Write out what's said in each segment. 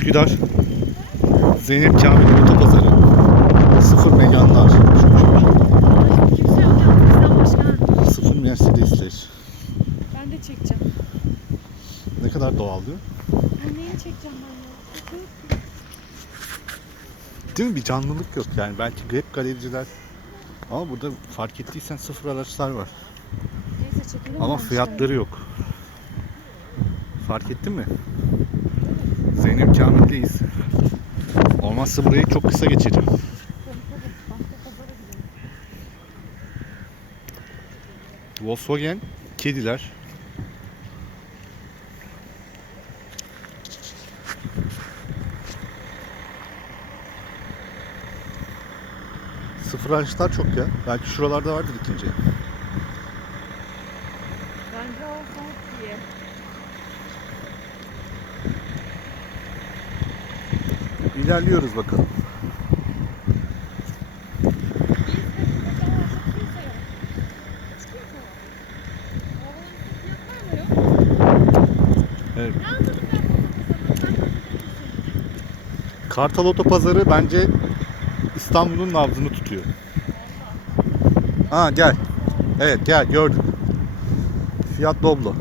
Üsküdar Zeynep Kamil Otopazarı Sıfır Meganlar Kimse yok ya bizden başka. Sıfır Mercedesler Ben de çekeceğim. Ne kadar doğal mi? Ben neyi çekeceğim ben ya? Değil mi? Bir canlılık yok yani. Belki hep galericiler ama burada fark ettiysen sıfır araçlar var. Neyse. Ama fiyatları yok. Fark ettin mi? Zeynep Kamil'deyiz. Olmazsa burayı çok kısa geçeceğim. Volkswagen, kediler. Sıfır araçlar çok ya. Belki şuralarda vardır ikinci. Bence o diye. İlerliyoruz bakalım. Biz hepimiz daha kimse yok. Hiç kimse yok. Arabaların fiyatlar da yok. Evet. Kartal Otopazarı bence İstanbul'un nabzını tutuyor. Ha gel. Evet gel gördüm. Fiyat Doblo.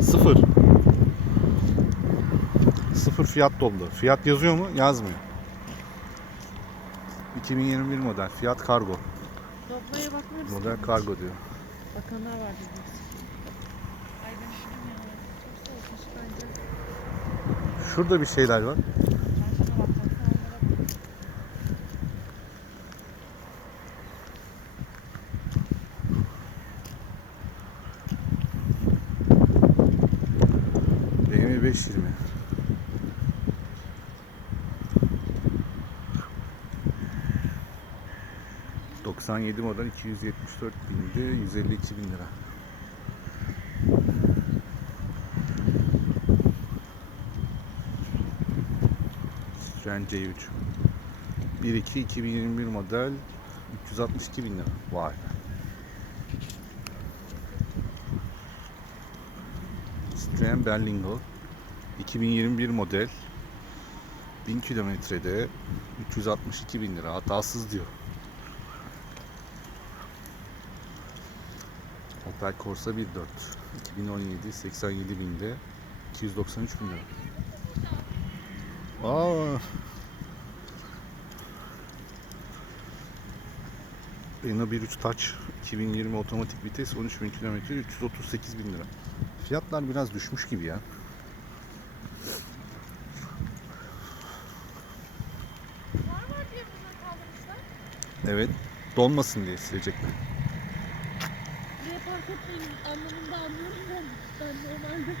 Sıfır. Sıfır fiyat Doblo. Fiyat yazıyor mu? Yazmıyor. 2021 model. Fiyat kargo. Doblo'ya bakmıyoruz. Model kargo diyor. Bakanlar var dediğimiz. Ay ben üşüdüm ya. Çok soğukmuş bence. Şurada bir şeyler var. BMW 520. ...97 model 274 binde 152 bin lira. Citroen C3 1.2 2021 model 362 bin lira. Vay be. Citroen Berlingo 2021 model 1000 kilometrede 362 bin lira hatasız diyor. Opel Corsa 1.4 2017 87 binde 293 bin lira. Aa. Renault 1.3 Touch 2020 otomatik vites 13 bin kilometre 338 bin lira. Fiyatlar biraz düşmüş gibi ya. Evet. Donmasın diye silecekler. Etmeyin anlamında anlıyorum ben. Ben normalde.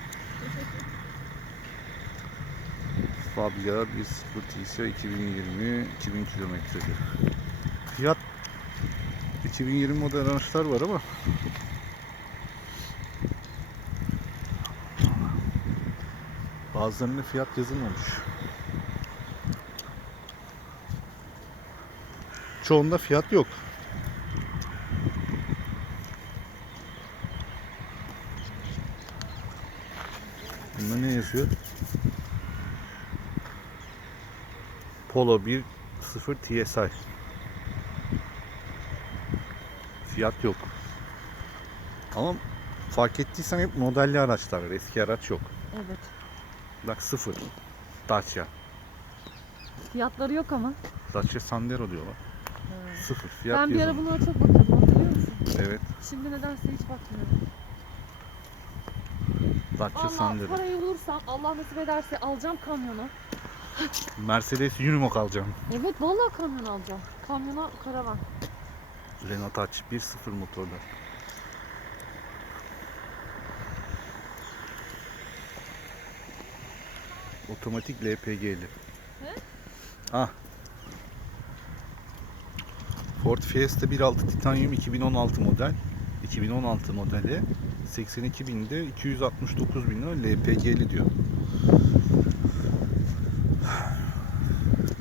Fabia 1.0 TSI 2020 2000 kilometrede. Fiyat 2020 model araçlar var ama bazılarında fiyat yazılmamış. Çoğunda fiyat yok. Yazıyor? Polo 1.0 TSI. Fiyat yok. Ama fark ettiysen hep modelli araçlar var. Eski araç yok. Evet. Bak sıfır. Dacia. Fiyatları yok ama. Dacia Sandero diyorlar. Sıfır. Fiyat ben bir ara yazılmış. buna çok bakıyordum hatırlıyor musun? Evet. Şimdi nedense hiç bakmıyorum. Dacia Allah Sandero. parayı bulursam Allah nasip ederse alacağım kamyonu. Mercedes Unimog alacağım. Evet vallahi kamyon alacağım. Kamyona karavan. Renault Touch 1.0 motorlar. Otomatik LPG'li. He? Ah. Ford Fiesta 1.6 Titanium 2016 model. 2016 modeli. 82 binde 269 bin lira LPG'li diyor.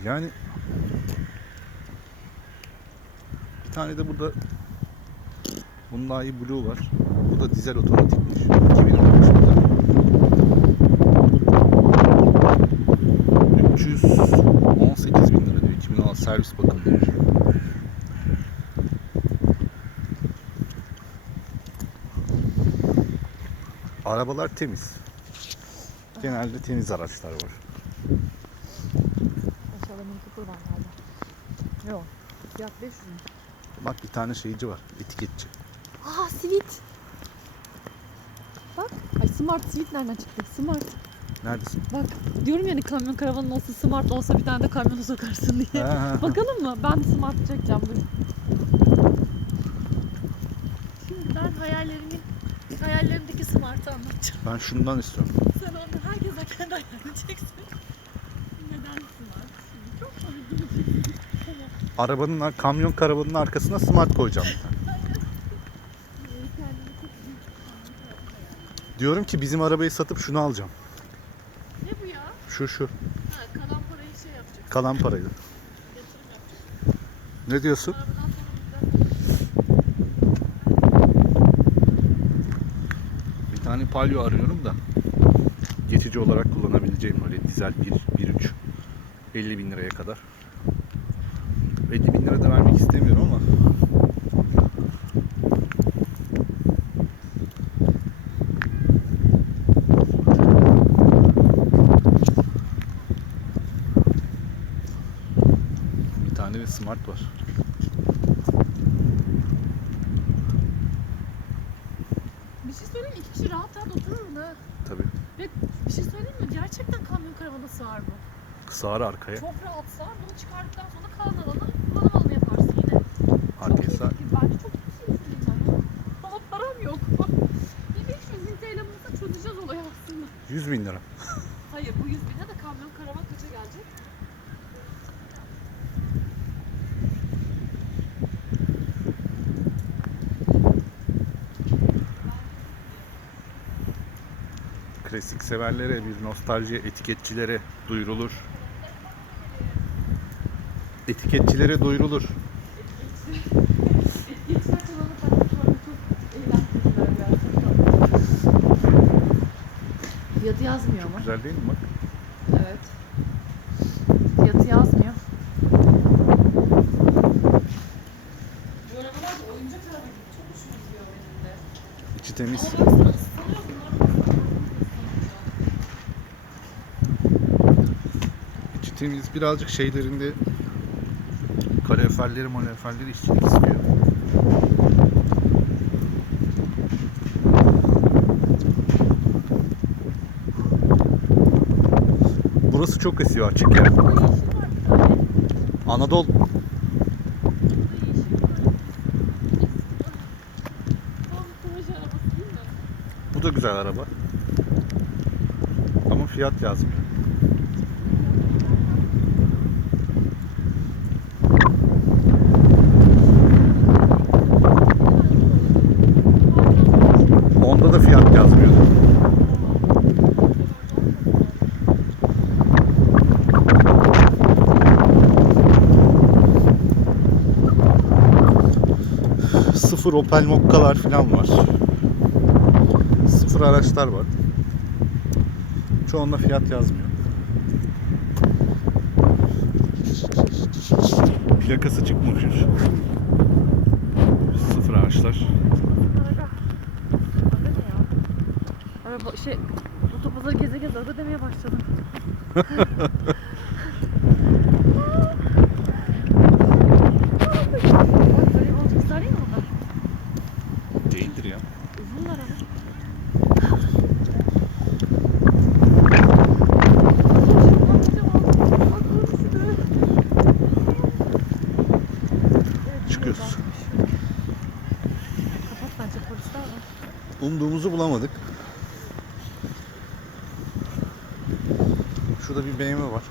Yani bir tane de burada Hyundai Blue var. Bu da dizel otomatikmiş. 2013 model. 318 bin lira diyor. 2016 servis bakımı. Arabalar temiz. Genelde temiz araçlar var. Aşağıda Mini Cooper var galiba. Yok. Fiyat 500 mü? Bak bir tane şeyci var, etiketçi. Aa Sweet. Bak. Ay Smart Sweet nereden çıktı? Smart. Neredesin? Bak diyorum yani kamyon karavanın olsa Smart olsa bir tane de kamyona sokarsın diye. Ha. Bakalım mı? Ben Smart çekeceğim dur. Şimdi ben hayallerimin hayallerimdeki Smart'ı anlatacağım. Ben şundan istiyorum. Sen onu herkes hayalini çeksin. Neden Smart? Çok. Arabanın, kamyon karavanın arkasına smart koyacağım. Diyorum ki bizim arabayı satıp şunu alacağım. Ne bu ya? Şu şu. Ha, kalan parayı şey yapacak. Kalan parayı. Yatırım yapacak. Ne diyorsun? Arabadan tane Palio arıyorum da. Geçici olarak kullanabileceğim öyle dizel 1, 1.3. 50 bin liraya kadar. 50 bin lira da vermek istemiyorum ama. Bir tane de Smart var. Bir şey söyleyeyim mi? İki kişi rahat rahat oturur mu? Tabii. Ve bir şey söyleyeyim mi? Gerçekten karavana sığar bu. Sağır arkaya. Çok rahat sığar. Bunu çıkardıktan sonra kalan alanı kullanım alanı yaparsın yine. Arkaya fikir. Bence çok fikir ama. Ama param yok. bir 500 bin TL bulursa çözeceğiz olayı aslında. 100 bin lira. Hayır bu 100 bine de kamyon karavan kaça gelecek? Klasik severlere, bir nostalji etiketçilere duyurulur. Etiketçilere duyurulur. Çok. Fiyatı yazmıyor ama. Güzel değil mi bak? Evet. Fiyatı yazmıyor. Bu arabalar da oyuncak araba gibi çok hoşuma gidiyor benim de. İçi temiz. Ama baksana ıslanıyor bunlar. Temiz. Birazcık şeylerinde kaloriferleri maloriferleri işçilik istiyor. Burası çok esiyor açık tane. Anadolu bu da güzel araba. Ama fiyat yazmıyor. Onda da fiyat yazmıyor. Sıfır Opel Mokka'lar falan var. Sıfır araçlar var. Çoğunda fiyat yazmıyor. Plakası çıkmamış. Sıfır araçlar. Araba. Araba ne ya? Araba şey otopazarı geze geze araba demeye başladım. Böyle yolcu kızlar değil mi onlar? Değildir ya. Uzunlar ama. Çıkıyoruz. Kapat bence polisler var. Umduğumuzu bulamadık. Şurada bir BMW var.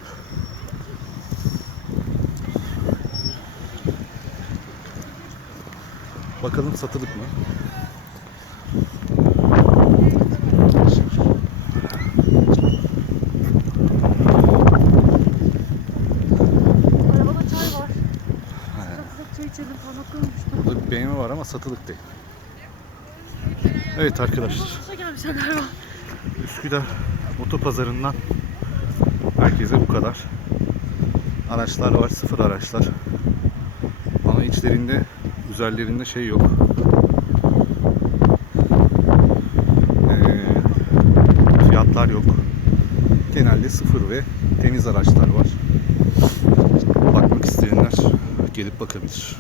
Bakalım satılık mı? Arabada çay var. Sıcak çay içelim parmaklarım düştü. Burada bir BMW var ama satılık değil. Evet arkadaşlar. Boşa gelmişler galiba. Herkese bu kadar. araçlar var, sıfır araçlar. Ama içlerinde, üzerlerinde şey yok. Ee, fiyatlar yok. Genelde sıfır ve temiz araçlar var. Bakmak isteyenler gelip bakabilir.